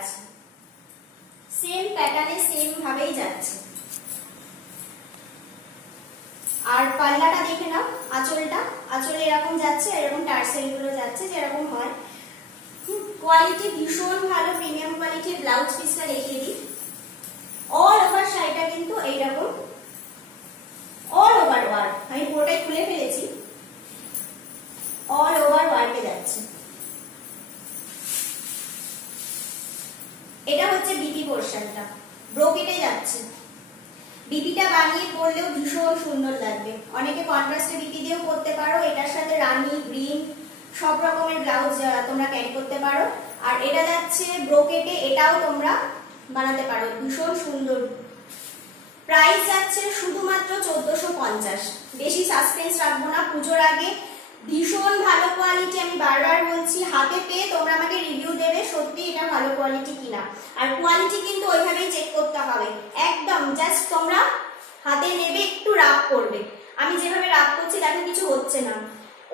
আছে, সেম প্যাটার্নে সেম ভাবেই যাচ্ছে। আর পাল্লাটা দেখে নাও, আঁচলে এরকম যাচ্ছে, এরকম টার্সেল গুলো যাচ্ছে যেরকম হয়। কোয়ালিটি ভীষণ ভালো, প্রিমিয়াম কোয়ালিটির। ব্লাউজ পিসটা দেখিয়ে দিই। অল ওভার শাড়িটা কিন্তু এইরকম অল ওভার ওয়ার্ক, আমি পুরোটাই খুলে ফেলেছি, অল ওভার ওয়ার্কে যাচ্ছে। এটা হচ্ছে বিপি পোরশনটা, ব্রোকেটে যাচ্ছে। বিপিটা বানিয়ে পরলেও ভীষণ সুন্দর লাগবে। অনেকে কন্ট্রাস্টে বিপি দিয়েও পরতে পারো, এটার সাথে রানী, গ্রিন সব রকমের ব্লাউজ তোমরা ক্যারি করতে পারো। আর এটা যাচ্ছে ব্রোকেটে, এটাও তোমরা বানাতে পারো, ভীষণ সুন্দর। প্রাইস যাচ্ছে শুধুমাত্র 1450। বেশি সাসপেন্স রাখবো না, পুজোর আগে ভীষণ ভালো কোয়ালিটি। আমি বারবার বলছি, হাতে পেয়ে তোমরা আমাকে রিভিউ দেবে সত্যি এটা ভালো কোয়ালিটি কিনা। আর কোয়ালিটি কিন্তু ওইভাবেই চেক করতে হবে, একদম জাস্ট তোমরা হাতে নেবে, একটু রাব করবে। আমি যেভাবে রাব করছি দেখো কিছু হচ্ছে না।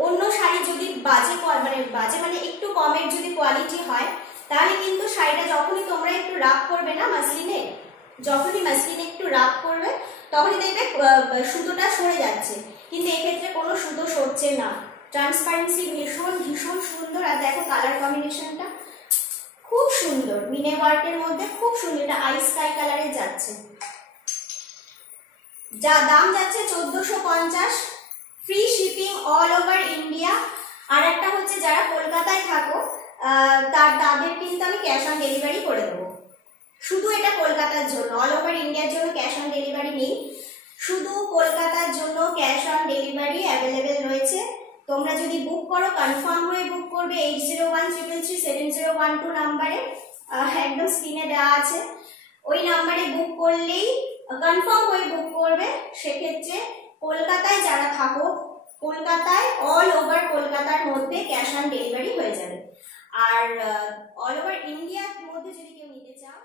অন্য শাড়ি যদি বাজে মানে একটু কমের যদি কোয়ালিটি হয়, তাহলে কিন্তু শাড়িটা যখনই তোমরা একটু রাব করবে না মাসলিনে, যখনই মাসলিনে একটু রাব করবে তখনই দেখবে সুতোটা সরে যাচ্ছে, কিন্তু এক্ষেত্রে কোনো সুতো সরছে না। ট্রান্সপারেন্সি ভীষণ ভীষণ সুন্দর। আর দেখো কালার কম্বিনেশনটা খুব সুন্দর, মিনে ওয়ার্কের মধ্যে খুব সুন্দর। এটা আইস স্কাই কালারে যাচ্ছে, যা দাম যাচ্ছে 1450, free shipping all over India. আর একটা হচ্ছে যারা কলকাতায় থাকো তাদের কিন্তু আমি ক্যাশ অন ডেলিভারি করে দেবো। শুধু এটা কলকাতার জন্য, অল ওভার ইন্ডিয়ার জন্য ক্যাশ অন ডেলিভারি নেই, শুধু কলকাতার জন্য ক্যাশ অন ডেলিভারি অ্যাভেলেবেল রয়েছে। তোমরা যদি বুক করো, কনফার্ম হয়ে বুক করবে 8013337012 নাম্বারে, একদম স্ক্রিনে দেওয়া আছে। ওই নাম্বারে বুক করলেই, কনফার্ম হয়ে বুক করবে, সেক্ষেত্রে কলকাতায় যারা থাকো, কলকাতায় অল ওভার কলকাতার মধ্যে ক্যাশ অন ডেলিভারি হয়ে যাবে। আর অল ওভার ইন্ডিয়ার মধ্যে যদি কেউ নিতে চাও